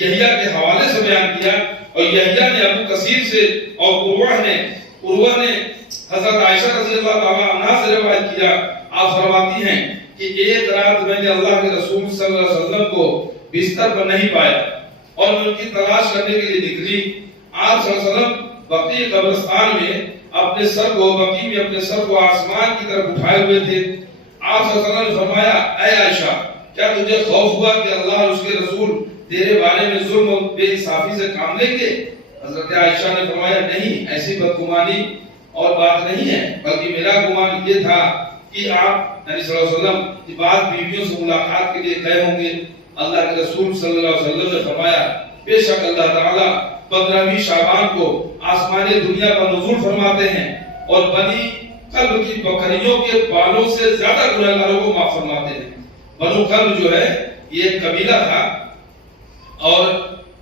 یحییٰ کے حوالے سے بیان کیا، اور یحییٰ نے ابو کثیر سے، اور عروہ نے حضرت عائشہ رضی اللہ تعالیٰ عنہا سے روایت کیا۔ آپ فرماتی ہیں کہ ایک رات میں نے اللہ کے رسول صلی اللہ علیہ وسلم کو بستر پر نہیں پایا، اور میں ان کی تلاش کرنے کے لیے نکلی۔ آپ صلی اللہ علیہ وسلم بقیع قبرستان میں اپنے سر کو آسمان کی طرف اٹھائے ہوئے تھے۔ آپ صلی اللہ علیہ وسلم نے فرمایا، اے عائشہ، کیا تجھے خوف ہوا کہ اللہ اور اس کے رسول تیرے بارے میں ظلم و بے انصافی سے کام لیں گے؟ حضرت عائشہ نے فرمایا، نہیں، ایسی بدگمانی اور بات نہیں ہے، بلکہ میرا گمان یہ تھا کہ آپ یعنی صلی اللہ علیہ وسلم کی بعض بیویوں سے ملاقات کے لیے گئے ہوں گے۔ اللہ کے رسول صلی اللہ علیہ وسلم نے فرمایا، بے شک اللہ تعالیٰ 15ویں شعبان کو آسمان دنیا پر نزول فرماتے ہیں، اور بنی کلب کی بکریوں کے بالوں سے زیادہ گنہگاروں کو معاف فرماتے ہیں۔ بنو کلب جو ہے یہ ایک قبیلہ تھا، اور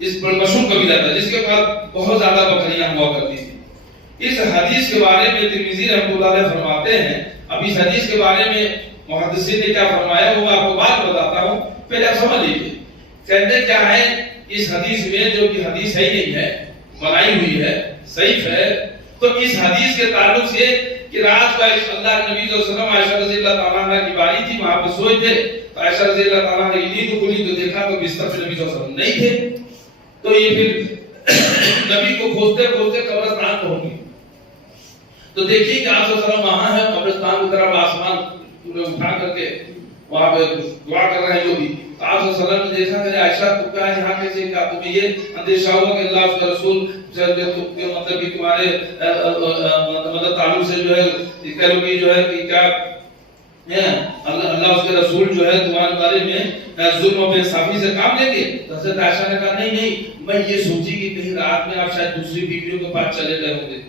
اس پر مشہور قبیلہ تھا جس کے پاس بہت زیادہ بکریاں ہوا کرتی تھی۔ اس حدیث کے بارے میں ترمذی رحمۃ اللہ علیہ فرماتے ہیں، اب اس حدیث کے بارے میں محدثین نے کیا فرمایا وہ میں آپ کو بات بتاتا ہوں، پہلے آپ سمجھ لیجیے۔ کہتے کیا ہے اس حدیث میں، جو کہ حدیث صحیح نہیں ہے، بنائی ہوئی ہے، ضعیف ہے، تو اس حدیث کے تعلق سے کہ رات کو اللہ کے نبی صلی اللہ علیہ وسلم عائشہ رضی اللہ تعالیٰ عنہ کی باری تھی، وہاں پہ سوئے تھے، تو عائشہ رضی اللہ تعالیٰ عنہ کی نیند کھلی تو دیکھا تو بستر پہ نبی صلی اللہ علیہ وسلم نہیں تھے، تو یہ پھر نبی کو کھوجتے کھوجتے قبرستان پہنچ گئے، تو دیکھیے کہ آپ صلی اللہ علیہ وسلم وہاں ہے، قبرستان کی طرف آسمان اٹھا کر کے وہاں پہ دعا کر رہے ہیں جو بھی، تو آپ صلی اللہ علیہ وسلم نے دیکھا کہ عائشہ تو کیا یہاں کیسے، کیا تمہیں یہ اندیشہ ہوا کہ اللہ اس کا رسول مطلب کہ تمہارے مطلب تعلق سے جو ہے کہہ لو کہ جو ہے کہ کیا اللہ اس کے رسول جو ہے تمہارے بارے میں ظلم و بے انصافی سے کام لیں گے؟ حضرت عائشہ نے کہا نہیں، میں یہ سوچی کہ کہیں رات میں آپ شاید دوسری بیویوں کے پاس چلے گئے ہوں گے،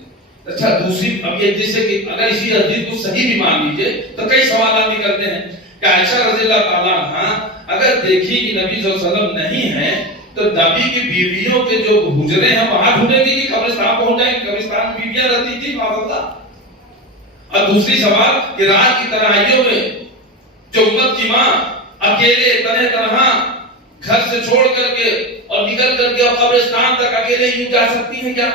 اچھا دوسری اب یہ جیسے کہ اگر اسی حدیث کو صحیح بھی مان لیجئے تو کئی سوالات نکلتے ہیں کہ عائشہ رضی اللہ تعالیٰ عنہ اگر دیکھی کہ نبی صلی اللہ علیہ وسلم نہیں ہیں تو نبی کی بیویوں کے جو حجرے ہیں وہاں ڈھونڈیں گی کہ قبرستان پہنچ جائیں گے؟ قبرستان میں بیویاں رہتی تھی معاذ اللہ۔ اور دوسری سوال کہ رات کی تنہائیوں میں جو امت کی ماں اکیلے تنہا گھر سے چھوڑ کر کے اور نکل کر کے اور قبرستان تک اکیلے یوں جا سکتی ہیں کیا؟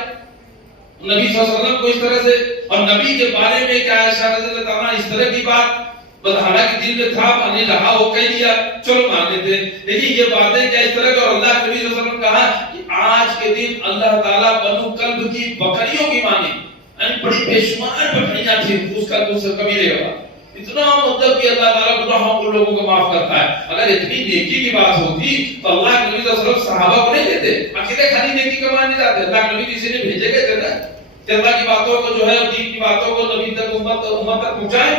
نبی صلی اللہ علیہ وسلم کو اس طرح سے اور نبی کے بارے میں کیا عائشہ رضی اللہ تعالیٰ اس طرح کی بات حالانکہ دل میں تھا مانے رہا ہو کہہ دیا چلو مان لیتے ہیں، لیکن یہ باتیں کیا اس طرح کا اور اللہ کے نبی صلی اللہ علیہ وسلم کہا کہ آج کے دن اللہ تعالیٰ بنو کلب کی بکریوں کی مانی یعنی بڑی بے شمار بکریاں تھیں اس کا دوسرا قبیلے کا اتنا مطلب کہ اللہ تعالیٰ گناہوں کو لوگوں کو معاف کرتا ہے۔ اگر اتنی نیکی کی بات ہوتی تو اللہ کے نبی صلی اللہ علیہ وسلم صحابہ کو نہیں دیتے، اکیلے خالی نیکی کمانے نہیں جاتے، اللہ کے نبی کسی نے بھیجے گئے تھے کہ اللہ کی باتوں کو جو ہے دین کی باتوں کو نبی تک امت تک پہنچائیں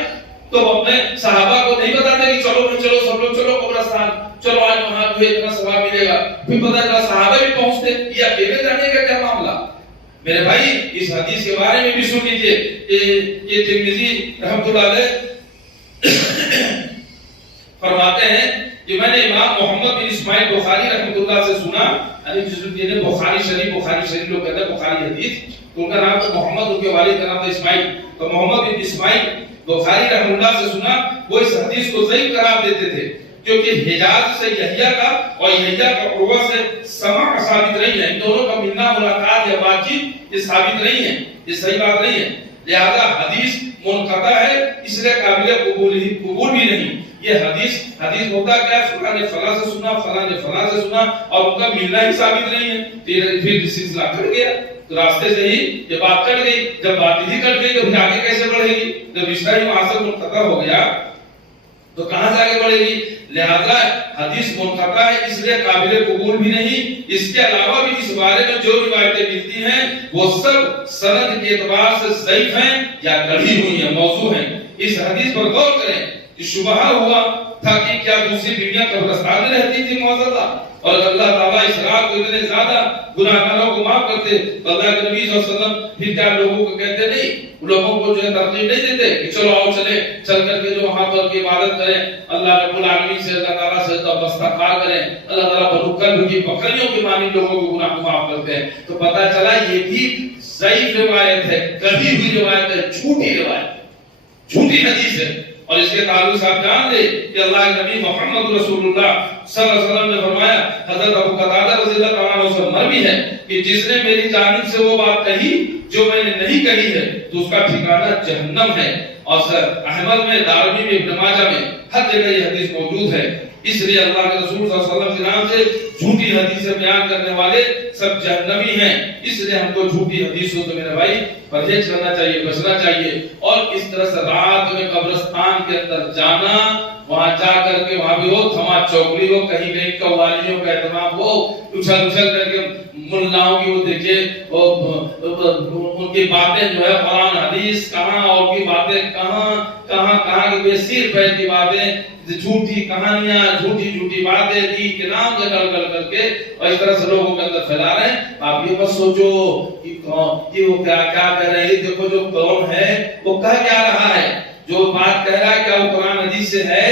تو اپنے صحابہ کو نہیں بتاتے کہ چلو سب لوگ چلو قبرستان چلو آج وہاں جو اتنا ثواب ملے گا، پھر پتہ چلا صحابہ بھی پہنچتے، یہ اکیلے جانے کا کیا معاملہ؟ میرے بھائی اس حدیث کے بارے میں بھی سن لیجیے کہ ترمذی رحمۃ اللہ علیہ فرماتے ہیں کہ میں نے امام محمد بن اسماعیل بخاری رحمۃ اللہ سے سنا، یعنی جس بخاری شریف لوگ کہتے ہیں بخاری حدیث، تو ان کا نام تو محمد، ان کے والد کا نام تھا اسماعیل، تو محمد بن اسماعیل بخاری رحمۃ اللہ سے سنا، وہ اس حدیث کو ضعیف قرار دیتے تھے کیونکہ حجاز سے یحییٰ کا اور یحییٰ کا عروہ سے سماع ثابت نہیں ہے، ان دونوں کا ملنا ملاقات یا بات چیت یہ ثابت نہیں ہے، یہ صحیح بات نہیں ہے، لہذا حدیث منقطع ہے، اس لیے قابل قبول بھی نہیں۔ یہ حدیث ہوتا کیا؟ فلاں نے فلاں سے سنا، فلاں نے فلاں سے سنا اور ان کا ملنا ہی ثابت نہیں ہے، پھر سلسلہ کٹ گیا، تو راستے سے ہی یہ بات کٹ گئی، جب بات ہی کٹ گئی تو پھر آگے کیسے بڑھے گی؟ جب رشتہ ہی وہاں سے منقطع ہو گیا تو کہاں سے آگے بڑھے گی؟ لہذا حدیث منقطع ہے، اس لیے قابل قبول بھی نہیں۔ اس کے علاوہ بھی اس بارے میں جو روایتیں ملتی ہیں وہ سب سند کے اعتبار سے ضعیف ہیں یا گڑھی ہوئی ہیں، موضوع ہیں۔ اس حدیث پر غور کریں، شبہ ہوا تھا کہ کیا دوسری بیویاں قبرستان میں رہتی تھی معذرہ، اور اللہ تعالیٰ اس رات کو اتنے زیادہ گناہگاروں کو معاف کرتے تو اللہ کے نبی صلی اللہ علیہ وسلم پھر کیا لوگوں کو کہتے نہیں، لوگوں کو جو ہے ترغیب نہیں دیتے کہ چلو آؤ چل کر کے جو وہاں پر کی عبادت کریں، اللہ رب العالمین سے اللہ تعالیٰ سے استغفار کریں، اللہ تعالیٰ بنو کلب کی بکریوں کی مانی لوگوں کو گناہ کو معاف کرتے ہیں۔ تو پتہ چلا یہ بھی ضعیف روایت ہے، گڑھی ہوئی روایت ہے، جھوٹی روایت، جھوٹی حدیث ہے، اور اس کے تعلق سے آپ جان لیں کہ اللہ کے نبی محمد رسول اللہ صلی اللہ علیہ وسلم نے فرمایا، حضرت ابو قتادہ رضی اللہ تعالیٰ عنہ سے مروی ہے کہ جس نے میری جانب سے وہ بات کہی جو میں نے نہیں کہی ہے تو اس کا ٹھکانہ جہنم ہے، اور احمد میں، دارمی میں، ابن ماجہ میں ہر جگہ یہ حدیث موجود ہے۔ اس لیے اللہ کے رسول صلی اللہ علیہ وسلم کے نام سے جھوٹی حدیثیں بیان کرنے والے سب جہنمی ہیں، اس لیے ہم کو جھوٹی حدیثوں سے میرے بھائی پرہیز کرنا چاہیے، بچنا چاہیے، اور اس طرح سے رات میں قبرستان کے اندر جانا، وہاں جا کر کے وہاں بھی ہو تھما چوکلی ہو، کہیں کہیں قوالیوں کا اہتمام ہو، اچھل کر کے ملاؤں کی وہ دیکھے ان کی باتیں جو ہے قرآن حدیث کہاں اور کی باتیں کہاں کی بے سیر پیر کی باتیں، جھوٹی کہانیاں، جھوٹی باتیں دین کے نام سے کر کے اور اس طرح سے لوگوں کے اندر پھیلا رہے ہیں۔ آپ یہ مت سوچو کہ وہ کیا کہہ رہے ہیں، دیکھو جو قوم ہے وہ کہہ کیا رہا ہے، جو بات کہہ رہا ہے کیا وہ قرآن حدیث سے ہے،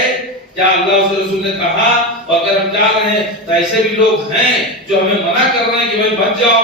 کیا اللہ اس رسول نے کہا؟ اور اگر ہم جا رہے ہیں تو ایسے بھی لوگ ہیں جو ہمیں منع کر رہے ہیں کہ بھائی مت جاؤ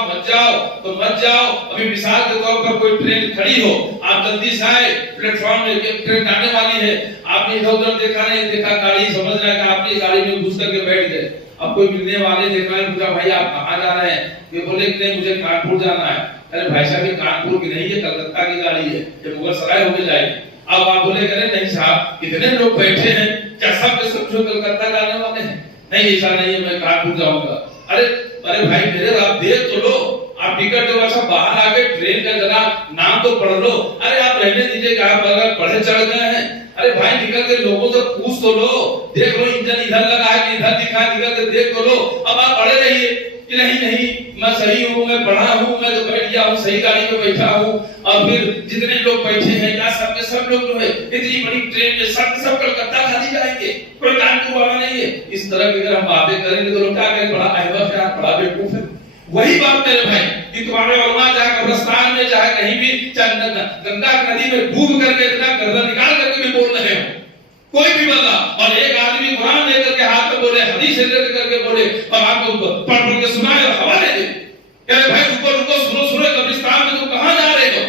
تو مت جاؤ۔ ابھی مثال کے طور پر کوئی ٹرین کھڑی ہو، آپ جلدی سے آئے، پلیٹ فارم میں ٹرین آنے والی ہے، آپ نے ادھر ادھر دیکھا نہیں دیکھا، گاڑی سمجھ رہا ہے کہ آپ نے گاڑی میں گھس کر کے بیٹھ گئے، اب کوئی ملنے والے دیکھا ہے، پوچھا بھائی آپ کہاں جا رہے ہیں؟ یہ بولے کہ نہیں مجھے کانپور جانا ہے۔ ارے بھائی صاحب یہ کانپور کی نہیں ہے، کلکتہ کی گاڑی ہے، یہ مغل سرائے ہو کے جائے گی۔ اب آپ بولے کریں نہیں صاحب اتنے لوگ بیٹھے ہیں، کیا سب کے سب جو کلکتہ جانے والے ہیں؟ نہیں ایسا نہیں ہے، میں کانپور جاؤں گا۔ ارے بھائی میرے آپ دیکھ تو لو، آپ ٹکٹ جو اچھا باہر آ کے ٹرین کا ذرا نام تو پڑھ لو۔ ارے آپ رہنے دیجیے کہ آپ اگر پڑھے چڑھ گئے ہیں، ارے بھائی نکل کے لوگوں سے پوچھ تو لو، دیکھ لو انجن ادھر لگا ہے کہ ادھر دکھا، نکل کے دیکھ تو لو۔ اب آپ پڑھے رہیے کہ نہیں میں صحیح ہوں، میں پڑھا ہوں، میں تو بیٹھ گیا ہوں، صحیح گاڑی میں بیٹھا ہوں، اور پھر جتنے لوگ بیٹھے ہیں کیا سب کے سب لوگ جو ہے اتنی بڑی ٹرین میں سب کلکتہ خالی جائیں گے، کوئی کانپور والا نہیں ہے؟ اس طرح کی اگر ہم باتیں کریں گے تو لوگ کیا کہیں، بڑا احمد ہے، بڑا بیوقوف ہے۔ وہی بات میرے بھائی کہ تمہارے علماء جہاں قبرستان میں جہاں کہیں بھی گنگا ندی میں ڈوب کر کے اتنا گردن نکال کر کے بھی بول رہے ہو، کوئی بھی بندہ، اور ایک آدمی قرآن لے کر کے ہاتھ میں بولے، حدیث لے کر کے بولے، اور آپ کو پڑھ کے سنائے اور حوالے دے کہ بھائی رکو رکو سنو سنو، قبرستان میں تم کہاں جا رہے ہو؟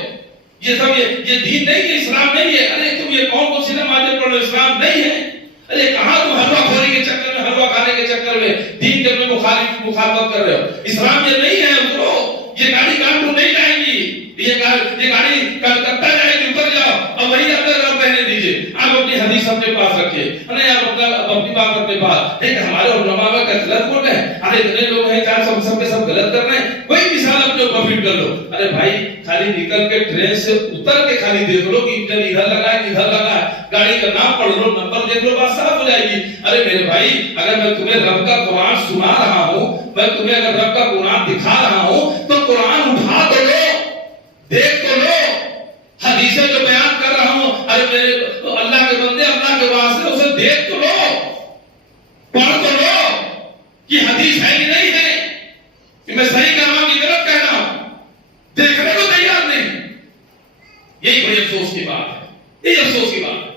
یہ سب یہ دین نہیں ہے، اسلام نہیں ہے۔ ارے تم یہ قوم کو سیدھا ماجد پڑھ لو، اسلام نہیں ہے۔ ارے کہاں تم حلوہ خوری کے چکر میں، حلوہ کھانے کے چکر میں دین کے میں مخالفت کر رہے ہو؟ اسلام یہ نہیں ہے، اترو، یہ گاڑی کانپور نہیں جائے گی، یہ گاڑی کلکتہ جائے گی، اتر جاؤ اور وہی اندر رہنے دیجیے۔ آپ اپنی حدیث اپنے پاس رکھیے، ارے آپ اپنی بات اپنے پاس، لیکن ہمارے علماء میں غلط بول رہے ہیں، ارے اتنے لوگ ہیں چار سب کے سب غلط کر رہے ہیں، کوئی مثال اپنے اوپر فٹ کر لو۔ ارے بھائی خالی نکل کے ٹرین سے اتر کے خالی دیکھ لو کہ انجن ادھر لگا ہے ادھر لگا ہے، گاڑی کا نام پڑھ لو، نمبر دیکھ لو، بات صاف ہو جائے گی۔ ارے میرے بھائی اگر میں تمہیں رب کا قرآن سنا رہا ہوں، میں تمہیں اگر رب کا قرآن دکھا رہا ہوں تو قرآن اٹھا تو لو، دیکھ تو لو، حدیثیں جو بیان کر رہا ہوں، ارے میرے اللہ کے بندے اللہ کے واسطے اسے دیکھ تو لو، پڑھ تو لو کہ حدیث ہے کہ نہیں ہے، کہ میں صحیح کہہ رہا ہوں کہ غلط کہہ رہا ہوں، دیکھنے کو تیار نہیں۔ یہی بڑی افسوس کی بات ہے، یہی افسوس کی بات ہے۔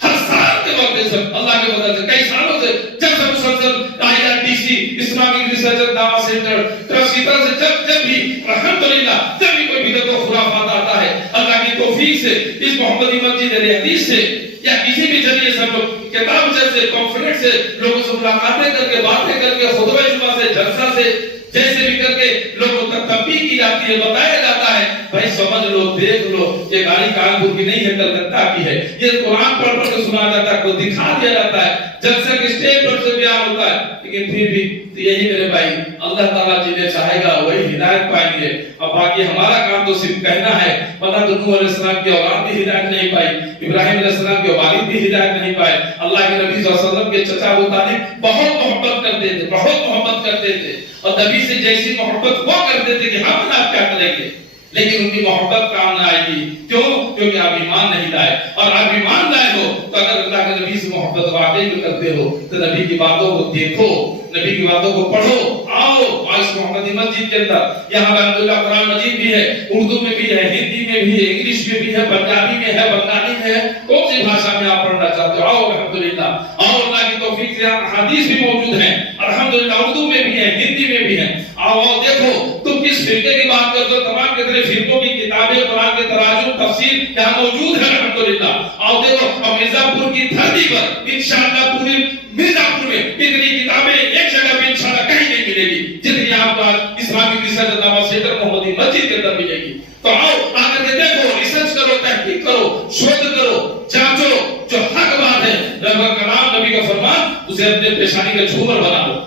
ہر سال کے وقت سے اللہ کے فضل سے کئی سالوں سے جب سے مسلسل IRTC اسلامک ریسرچ دعوت سینٹر اسی طرح سے جب بھی الحمدللہ جب بھی کوئی بدعت و خرافات آتا ہے، اللہ کی توفیق سے اس محمدی مسجد اہل حدیث سے یا کسی بھی ذریعے سے ہم لوگ کتاب جیسے کانفرنس سے لوگوں سے ملاقاتیں کر کے باتیں کر کے خطبہ جمعہ سے جلسہ سے جیسے بھی کر کے لوگوں تک تنبیہ کی جاتی ہے، بتایا جاتا ہے بھائی سمجھ لو، دیکھ لو، یہ گاڑی کانپور کی نہیں ہے کلکتہ کی ہے، یہ قرآن پڑھ پڑھ کے سنا جاتا ہے، کو دکھا دیا جاتا ہے، جلسہ کے اسٹیج پر سے بیان ہوتا ہے، لیکن پھر بھی یہی میرے بھائی اللہ تعالیٰ جنہیں چاہے گا وہی ہدایت پائیں گے، اور باقی ہمارا کام تو صرف کہنا ہے۔ ورنہ تو نوح علیہ السلام کی اولاد بھی ہدایت نہیں پائی، ابراہیم علیہ السلام کے والد بھی ہدایت نہیں پائے، اللہ کے نبی صلی اللہ علیہ وسلم کے چچا ابو طالب بہت محبت کرتے تھے، بہت محبت کرتے تھے، اور نبی سے جیسی محبت وہ کرتے تھے کہ ہم آپ کیا کریں گے، لیکن ان کی محبت کام نہ آئے گی، کیوں؟ کیونکہ آپ ایمان نہیں لائے، اور آپ ایمان لائے ہو تو اگر اللہ کے نبی سے محبت واقعی میں کرتے ہو تو نبی کی باتوں کو دیکھو، نبی کی باتوں کو پڑھو، آؤ اس محمدی مسجد کے اندر، یہاں الحمدللہ قرآن مجید بھی ہے، اردو میں بھی ہے، ہندی میں بھی ہے، انگلش میں بھی ہے، پنجابی میں ہے، بنگالی میں ہے، کون سی بھاشا میں آپ پڑھنا چاہتے ہو آؤ الحمدللہ، آؤ اللہ کی توفیق سے حدیث بھی موجود ہیں الحمدللہ، اردو میں بھی ہے، ہندی میں بھی ہے، آؤ دیکھو تم کس فرقے کی بات کرتے ہو، تمام کے فرقوں کی کتابیں قرآن کے تراجم تفسیر یہاں موجود ہے الحمدللہ، آؤ دیکھو، اور مرزا پور کی دھرتی پر انشاءاللہ پوری مرزا پور میں اتنی کتابیں ایک جگہ پہ انشاءاللہ کہیں نہیں ملے گی جتنی آپ کو اسلامک ریسرچ دعوت سینٹر محمدی مسجد کے اندر ملے گی۔ تو آؤ آ کر کے دیکھو، ریسرچ کرو، تحقیق کرو، شودھ کرو، جانچو، جو حق بات ہے رب کا کلام نبی کا فرمان اسے اپنے پیشانی کا جھومر بنا دو،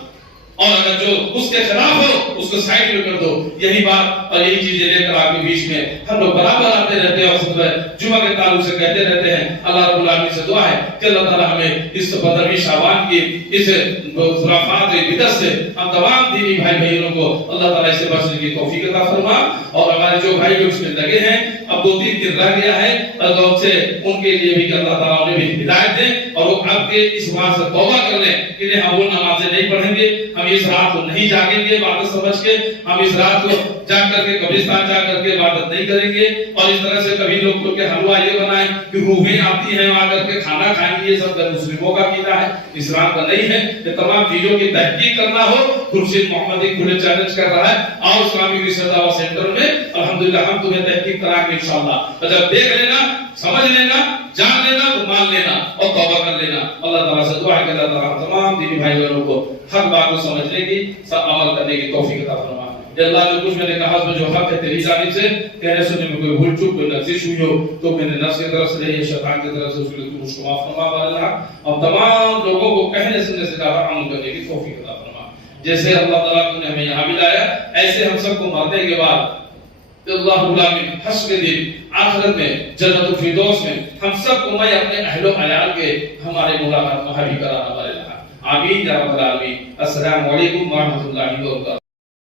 اور اگر جو اس کے خلاف ہو اس کو سائڈ میں کر دو۔ یہی بات اور یہی چیزیں لے کر آپ کے بیچ میں ہم لوگ برابر آتے رہتے ہیں، اور خطبہ جمعہ کے تعلق سے کہتے رہتے ہیں۔ اللہ رب العالمین سے دعا ہے کہ اللہ تعالی ہمیں اس 15ویں شعبان کی اس خرافات بدعت سے ہم تمام دینی بھائی بہنوں کو اللہ تعالی سے بچنے کی توفیق عطا فرما، اور ہمارے جو بھائی جو اس میں لگے ہیں اب 2-3 دن رہ گیا ہے، اللہ سے ان کے لیے بھی کہ اللہ تعالیٰ انہیں بھی ہدایت دے، اور وہ اب کے اس بات سے توبہ کر لیں کہ ہم وہ نمازیں نہیں پڑھیں گے، ہم اس رات کو نہیں جاگیں گے عبادت سمجھ کے، ہم اس رات کو جا کر کے قبرستان جا کر کے عبادت نہیں کریں گے، اور اس طرح سے کبھی لوگ کے حلوہ یہ بنائیں کہ روحیں آتی ہیں وہاں کر کے کھانا کھائیں گے، یہ سب مسلموں کا قیدا ہے، اسلام کا نہیں ہے۔ یہ تمام چیزوں کی تحقیق کرنا ہو، خورشید محمد ایک کھلے چیلنج کر رہا ہے، اور اسلامی ریسرچ دعوت سینٹر میں الحمدللہ ہم تمہیں تحقیق کرائیں گے انشاءاللہ، تو جب دیکھ لینا، سمجھ لینا، جان لینا تو مان لینا اور توبہ کر لینا۔ اللہ تعالیٰ سے دعا ہے کہ اللہ تعالیٰ تمام دینی بھائی بہنوں کو حق بات کو سمجھنے کی، سب عمل کرنے کی توفیق عطا فرما۔ اے اللہ جو کچھ میں نے کہا اس میں جو حق ہے تیری جانب سے، کہنے سننے میں کوئی بھول چوک کوئی لغزش ہوئی ہو تو میں نے نفس کی طرف سے نہیں، شیطان کی طرف سے، اس کے لیے مجھ کو معاف فرما بار اللہ، اور تمام لوگوں کو کہنے سننے سے زیادہ عمل کرنے کی توفیق عطا فرما۔ جیسے اللہ تعالیٰ نے ہمیں یہاں بھی لایا، ایسے ہم سب کو مرنے کے بعد اللہ العالمین حشر کے دن آخرت میں جنت الفردوس میں ہم سب کو میں اپنے اہل و عیال کے ہمارے ملاقات کو حبیب کرانا والے رہا۔ آمین یا رب العالمین۔ السلام علیکم ورحمۃ اللہ وبرکاتہ۔